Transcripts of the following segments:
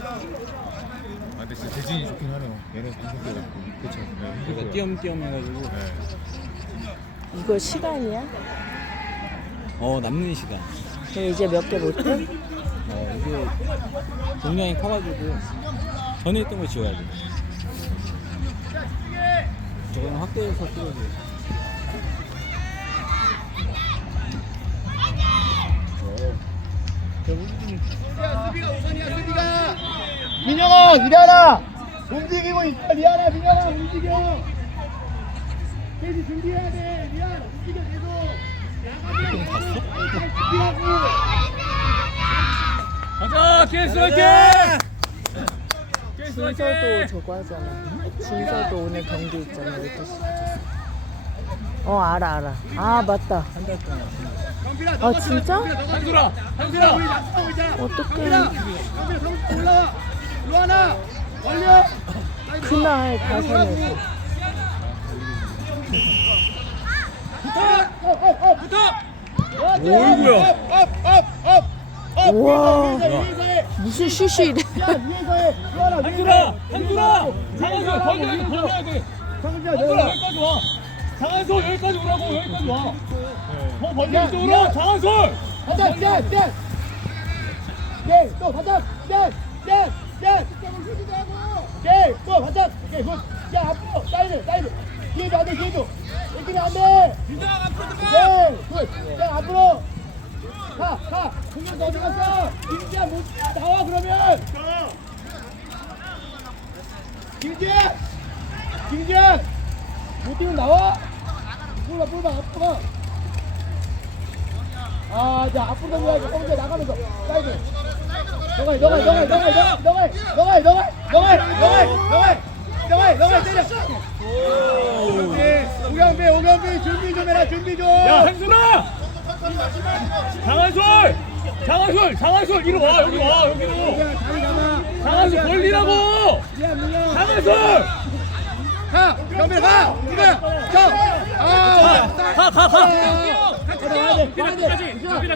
아 근데 진짜 대진이 좋긴 하네요. 얘는 방송 때가지고 그렇죠. 네, 그러니까 띄엄띄엄 해가지고 네. 이거 시간이야? 어 남는 시간 그럼 이제 몇 개 못해? 어 이게 용량이 커가지고 전에 했던 거 지워야 돼 저거는 확대해서 찍어야 돼 수비가 우선이야 수비가 민영아 일어나 움직이고 있어 리아나 민영아 움직여 계속 준비해야 돼 리안 움직여 계속 준비하고 가자 케이스 화이팅! 준서도 저거 하잖아. 준서도 오늘 경기 있잖아. 12시. 어 알아 알아. 아 맞다. 한 달 동안 아 진짜? 한솔아 한솔아 어떡해. 루아나 올려 그날 가서는 붙어. 어이구야? 와. 무슨 슛이 이래 한솔아 한솔아 한솔아 거기 거기 거기 한솔아 여기까지 와. 장한솔 여기까지 오라고 여기까지 와 더 야, 이쪽으로 야. 장한솔 가자 셋! 셋! 셋! 또 가자 셋! 셋! 셋! 셋! 또 가자 오케이 굿! 야 앞으로 사이드 사이드 뒤에도 안 돼 뒤에도 이렇게 안돼 네! 굿! 자 앞으로 가! 가! 공격 어디 갔어? 김지야 못 나와 그러면 김지야! 김지야! 못 뛰면 나와! 뿔봐 뿔봐 앞으로 가! 아, 자, 앞으로 넘어가야지. 뻥져 나가면서. 사이드. 너가 해, 너가 해, 너가 해, 너가 해, 너가 해, 너가 해, 너가 해, 너가 해, 너가 해, 너가 해, 너가 해, 너가 때려. 오경비, 오경비, 준비 좀 해라, 준비 좀. 야 한솔아 장한솔 장한솔 장한솔 이리 와 여기 와 여기로. 장한솔 민영. 장한솔 가, 경비 가, 이거야. 가. 아, 가, 가, 가. 가야 돼, 가야 돼. 이거, 이거,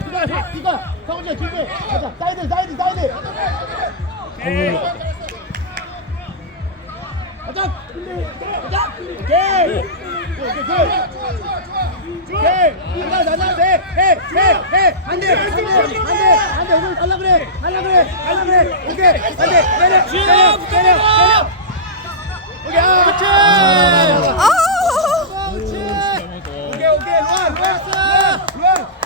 이거. 성훈이 준비. 가자, 사이드, 사이드, 사이드. 가자! 가자! 오케이! 오케이, 오케이! 오케이! 나나, 나나, 해! 해! 해! 해! 안 돼! 안 돼! 안 돼! 안 돼! 오늘 갈라 그래! 갈라 그래! 갈라 그래! 오케이! 안 돼! 때려! 때려! 때려! 때려! 오케이! 아, 그렇지! 아, 그렇지! 오케이, 오케이! 루안! 루안! 루안!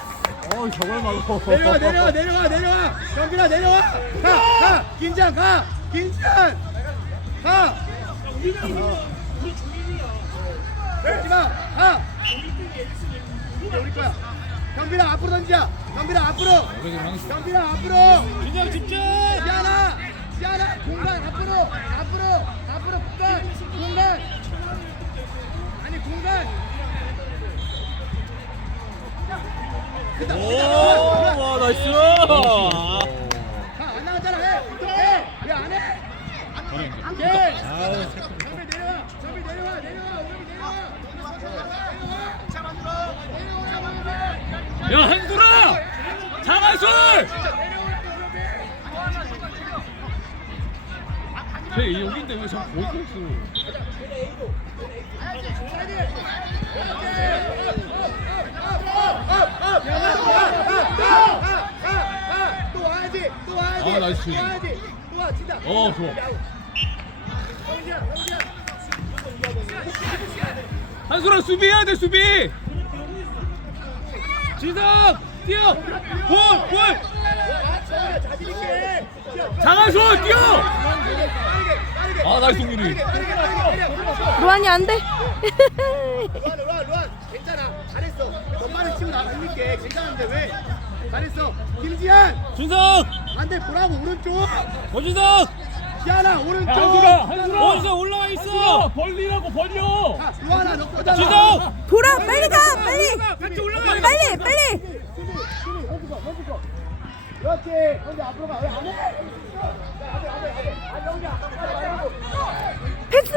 어 저걸 말고 내려와 내려와 내려와 내려와 경빈아 내려와 가가 긴장 가 긴장 가 하지마 가 우리 거야 경빈아 앞으로 던지자 경빈아 앞으로 경빈아 앞으로 긴장 집중 지안아 지안아 공간 앞으로 앞으로 앞으로 공간 공간 아니 공간 오와 나이스 아, 안 나갔잖아. 해. 해. 왜안 해? 정비 내려와. 정비 내려와. 내려와. 오른이 내려와. 내려와. 야 한솔아 장한솔 쟤 여기인데 왜 자꾸 거기 있어. 아, 나이스. 어 좋아. 한솔아 수비해야 돼 수비 진성 뛰어 자신 있게. 장한솔 뛰어. 아 나이스 동률이. 루안이 안 돼. 루안, 루안, 루안. 괜찮아. 잘했어. 너만을 치고 나가 힘있게. 괜찮은데 왜? 잘했어. 김지한. 준성 안돼 보라고 오른쪽. 권준성 지한아 오른쪽. 한솔아 어디서 올라와 있어 벌리라고 벌려 자, 루아나 너 거잖아. 준성 보라 빨리 가 빨리. 같이 올라가. 빨리 빨리. 그렇지. 현지 앞으로 가. 왜안 해? 아. 패스.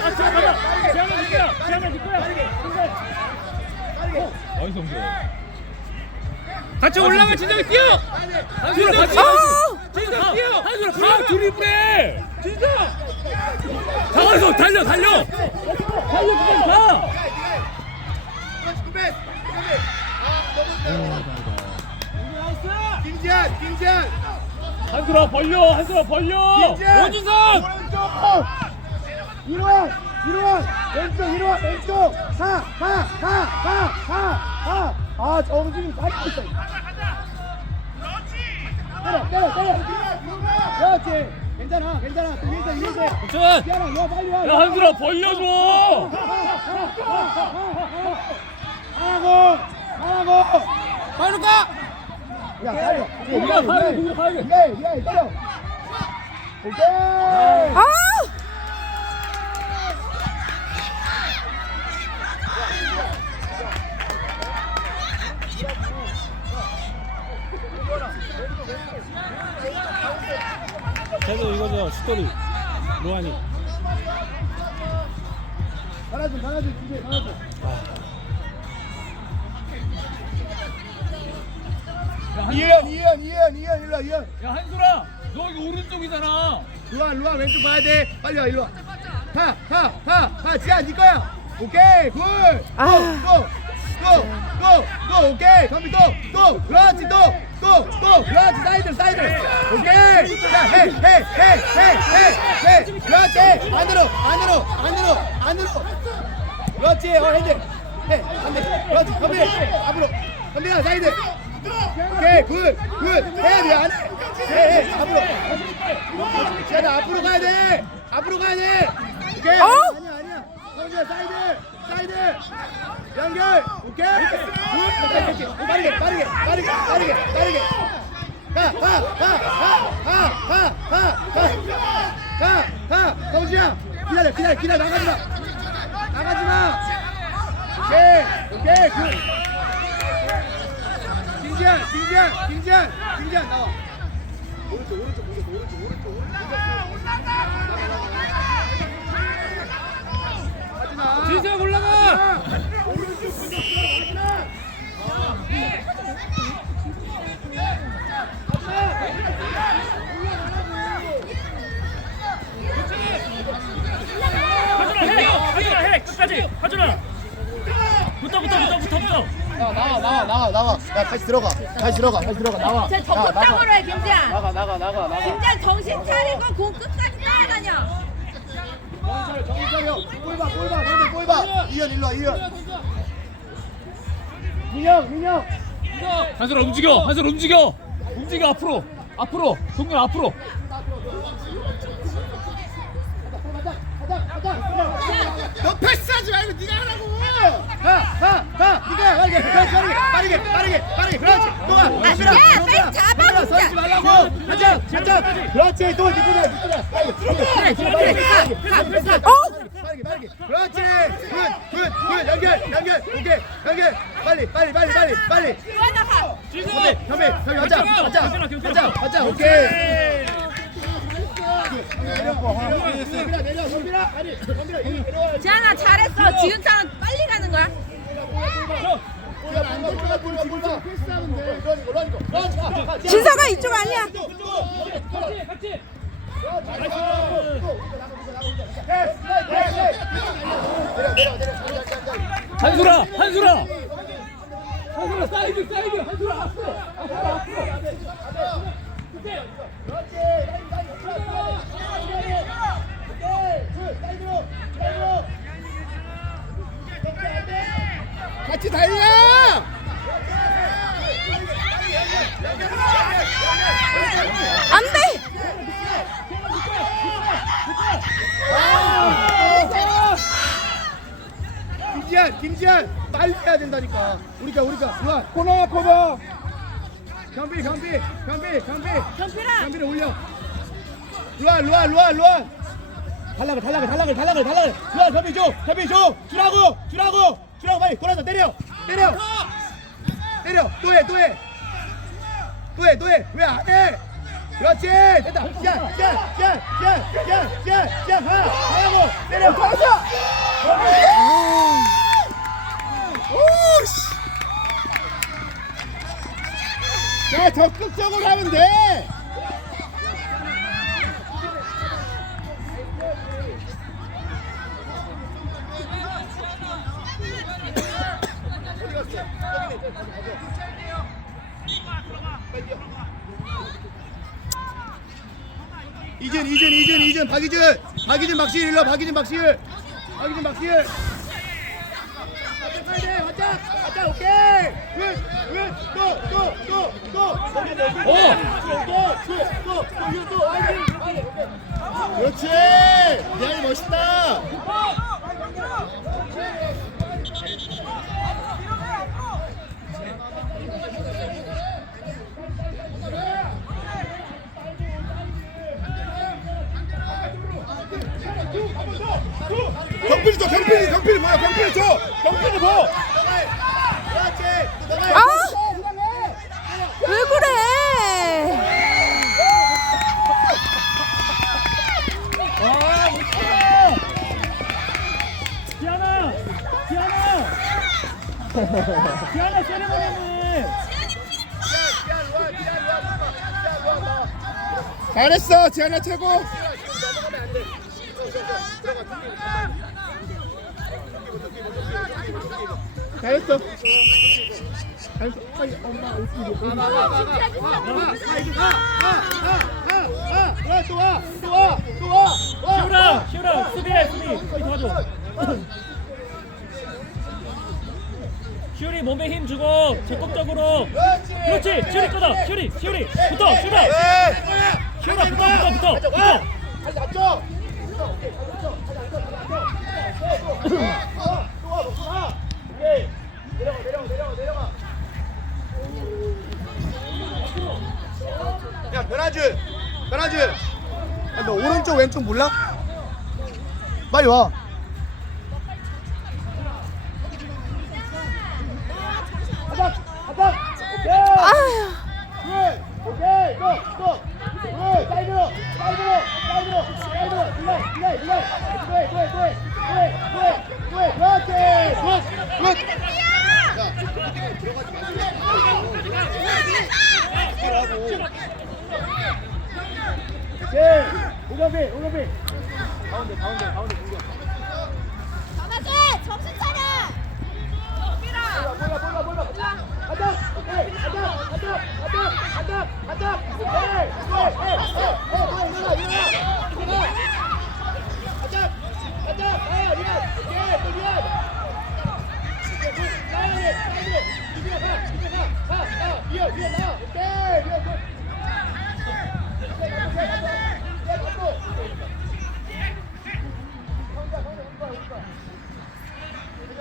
같이 가자 니꺼야 니꺼야 올라가 진정이 뛰어 한솔아 같이 아! 진정 뛰어 한솔아 가 드리블해 진정 가서 달려 달려 달려 그냥 가 한솔아 벌려 한솔아 벌려 김지한 원준선 오른쪽 이루원 이루원 왼쪽 이루원 왼쪽 하 하 하 하 하 하 아 정신이 빠지고 있어 때려 때려 때려 그렇지 괜찮아 괜찮아 또 위에서 위에서 기아라 너 빨리 와 야 한솔아 벌려줘 하고 하고 빨리 가야 빨리 우리가 가야 돼 우리가 가야 돼 미아이 미아이 때려 오케이. 아! 그래도 이거죠 슈토리. 로하니. 하나 좀 하나 좀 주게 하나 좀 이현 이현 이현 이현 일로 와 이현 야 한솔아 너 여기 오른쪽이잖아. 루아 루아 왼쪽 봐야 돼. 빨리 와 일로 와가가가가 지아 네 거야. 오케이. 아. 굿고고 고 고 오케이. 경비 또 또. 그렇지 또 또 또. 그렇지. 사이드 사이드. 오케이. 자해해해해해해 그렇지. 안으로 안으로 안으로 안으로. 그렇지. 어 핸드. 해 안돼 그렇지. 경비. 앞으로. 경비야 사이드 오케이 굿굿. 해야 돼 안해. 해해 앞으로. 지아나 앞으로 가야 돼. 앞으로 가야 돼. 오케이. 어? 아니야 아니야. 성주야 사이드 사이드. 연결. 오케이. 굿. 오케이 빠르게 빠르게 빠르게 빠르게 빠르게. 가가가가가가가가. 성주야 기다려 기다려 기다려. 나가지 마. 나가지 마. 오케이 오케이 굿 김지한 김지한 김지한 김지한 나와. 오른쪽 오른쪽 보자 오른쪽 오른쪽. 오른쪽 하지 나와 나와 나와 나와. 야 다시 들어가. 다시 들어가 다시 들어가. 나와. 쟤 야, 적극적으로 해 김지아 나가 나가 나가 나가. 김지아 정신 차리고 공 끝까지 따라다녀. 정찰 정찰이요 꼴봐 꼴봐. 꼴봐. 이현 일로 와 이현. 민영 민영 한솔아 움직여. 한솔아 움직여. 움직여 앞으로. 앞으로. 동료 앞으로 너 패스하지 말고 네가 하라고 가가가 네가 빠르게 빠르게 빠르게 빠르게 그렇지 너가 야, 빨리 잡아. 서지 말라고 가자 가자 그렇지 또 니꺼야 니꺼야 빨리 빨리 빨리 빨리 어? 빠르게 빠르게 그렇지 굿굿굿 연결 연결 오케이 연결 빨리 빨리 빨리 빨리 빨리 진수 현배 현배 현배 가자 가자. 가자 가자 오케이 지 지아나 잘했어. 지금처럼 빨리 가는 거야. 진서가 이쪽 아니야. 한솔아 한솔아 한솔아 사이드 사이드. 한솔아 앞으로. 앞으로 앞으로 같이 달려! 안 돼. 김지한, 김지한, 빨리 해야 된다니까. 우리가, 우리가, 루안, 코너야, 코너. 경비, 경비, 경비, 경비. 경필아 경비를 올려. 루안, 루안, 루안, 루안. 달라고, 달라고, 달라고, 달라고, 달라고. 루안, 경비 줘, 경비 줘. 주라고, 주라고, 주라고 빨리. 골라서 때려. 때려. 때려. 또해 또해. 또해 또해. 왜 안 해? 그렇지. 됐다. 샷샷샷샷샷샷샷 하나 하고. 때려. 어, 가자. 아. 오씨. 야 적극적으로 하면 돼. 박희준 박희준. 박희준 박시일 일로 박희준 박시일. 박희준 박시일. 맞자 오케이 굿굿굿굿굿굿굿굿굿굿굿굿굿굿 그렇지. 미안이 멋있다. 그렇지 경필이 줘 경필이 경필이 뭐야 경필이 줘 경필이 뭐 아! 아! 왜 그래? 기아나! 기아나! 기아나 세레머니 잘했어 지하나 최고 잘했어. 잘했어. 빨리 엄마 웃기고. 아, 막아, 막아. 막아. 사이드 가. 아, 아, 아, 아. 와, 또 와. 또 와. 또 와. 와. 시우라, 시우라. 수비해, 수비. 거기 도와줘. 시우리 몸에 힘 주고 적극적으로 그렇지 시우리 끊어 시우리 시우리 붙어 시우라 시우라 붙어 붙어 붙어 붙어 다시 앉죠 다시 앉죠 다시 앉죠 다시 앉죠 변화준 변화준 야, 너 오른쪽 왼쪽 몰라? 빨리 와 가자 가자 오케이! 오케이! 고! 고! 굿! 사이드로! 사이드로! 사이드로! 이! 오경비! 오경비! 가운데 가운데 가운데 공격 전화줘 정신 차려 몰라 몰라 몰라 몰라 가자 오케이 가자 가자 가자 가자 가자 오케이 오케이 에에에 일어나 일어나 일어나 가자 가자 가야 리안 오케이 또 리안 오케이 돼돼 이리로 가 이리로 가 가가 나 오케이 가자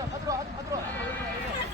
가들어 가들어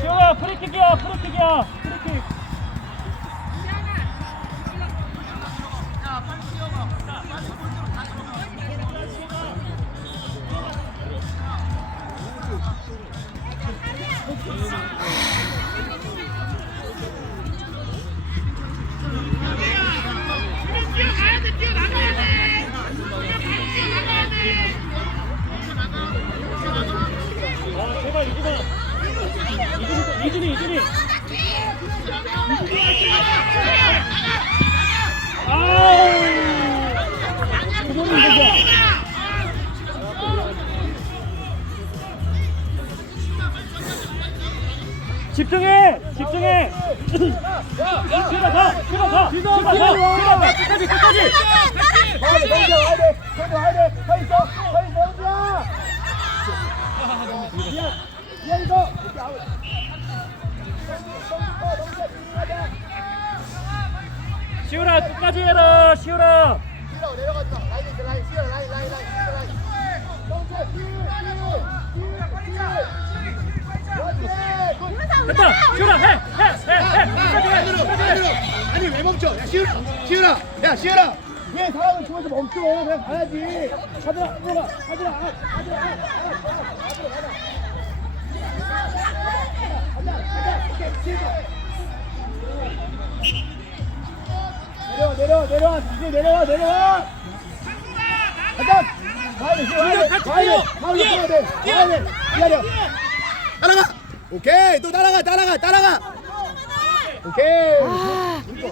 지호야 프리킥이야 프리킥이야. 프리킥 집중해 집중해 슈가 가 슈가 가 슈가 가 와. 끝까지 끝까지 돼, 동자 와야 돼. 동자 와야 돼. 끝까지 해라 시우라 시우라 마. 라인 있어, 라인. 시우라 라인, 라인, 라인. 시우라 라인. 굿. 됐다 시우라 해해해해 아니 왜 멈춰? 야 시우라, 시우라, 야 시우라. 왜 사람을 주면서 멈춰? 그냥 가야지. 하들아, 하들아, 하들아, 하들아, 하들아, 하들아. 가자, 가자, 오케이, 시우라. 내려와, 내려와, 내려와, 이제 내려와, 내려와. 가자. 가야 돼, 가야 돼, 가야 돼, 뛰어, 가야 돼, 뛰어, 가야 돼, 가야 돼. 기다려. 따라가. 오케이, 또 따라가, 따라가, 따라가. 오케이.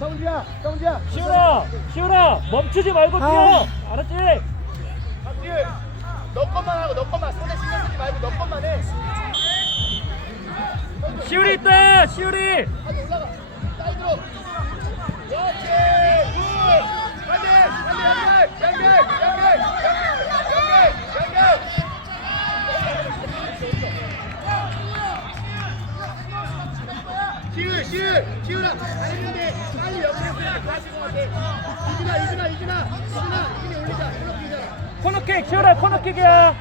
성지야, 성지야. 시우라 시우라 멈추지 말고 뛰어 알았지 박지율, 너 것만 하고 너 것만 손에 신경 쓰지 말고 너 것만 해. 시우리 있다 시우리 빨리 올라가. 사이드로. 시우라 코너킥이야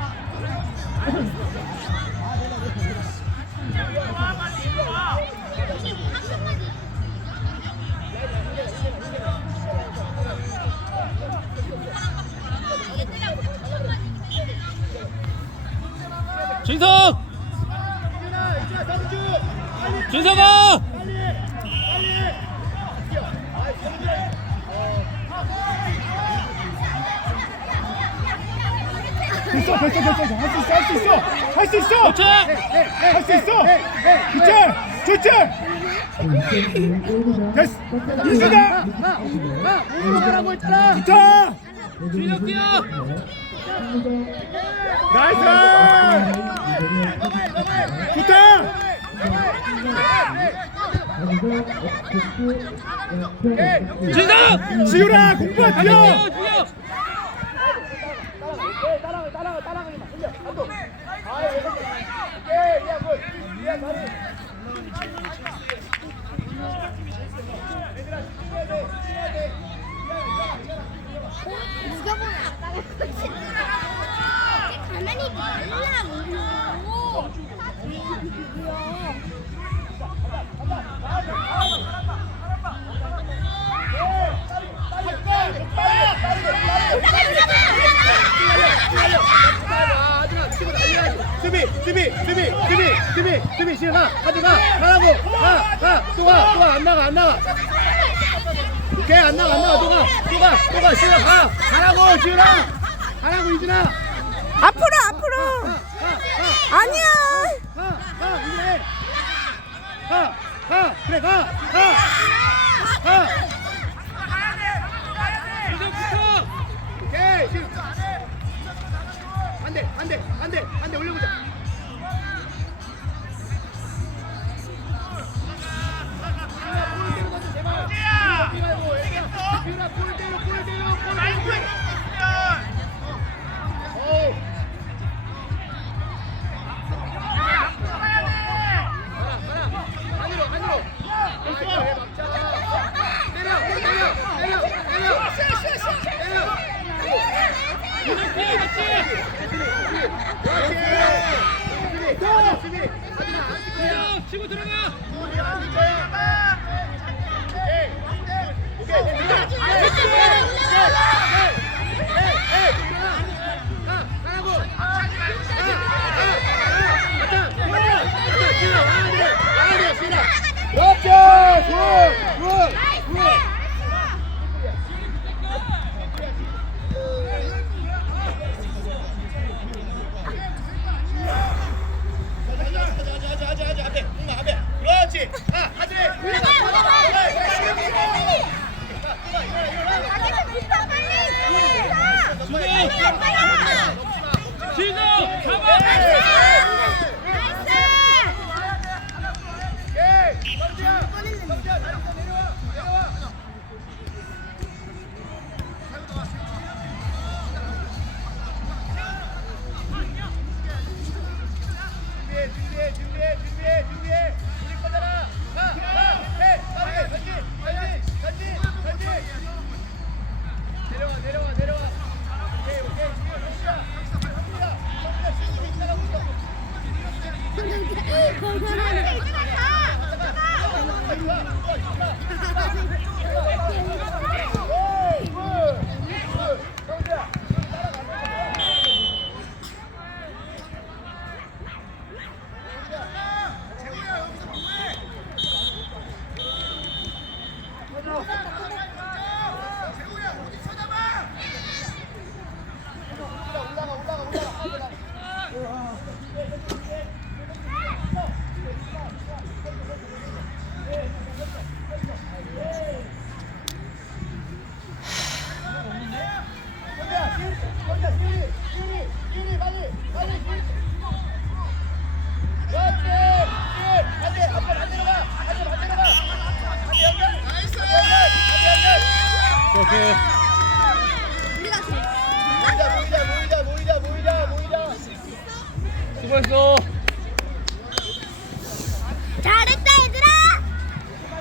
준석! 이준아, 이준아, 성주. 빨리, 준석아! 빨리, 빨리. 뛰어. 아, 성주야. 됐어, 됐어, 됐어. 할수 있어, 할 수 있어. 할 수 있어. 할수 있어. 기철, 기철. 됐어. 이수다. 하라고 했잖아. 기철. 준혁 뛰어 나이스. 준석 지우라 공부하 뛰어. 누가 보면 아빠가 코치 가만히 몰라 수비, 수비, 수비, 수비, 수비, 수비, 시우 가, 가져가, 가라고, 가, 가, 또 가, 또 가, 안 나가, 안 나가. 오케이, 안 나가, 안 나가, 또 가, 또 가, 또 가, 시우라, 가, 가라고, 시우라, 가라고, 이준아. 앞으로 앞으로. 가, 아니야. 가, 가, 이준아. 해. 가, 가, 그래, 가, 가, 가. 오케이, 시우. 안 돼, 안 돼, 안 돼, 안 돼, 올려보자. 치고 cumhuriyet, cumhuriyet, cumhuriyet.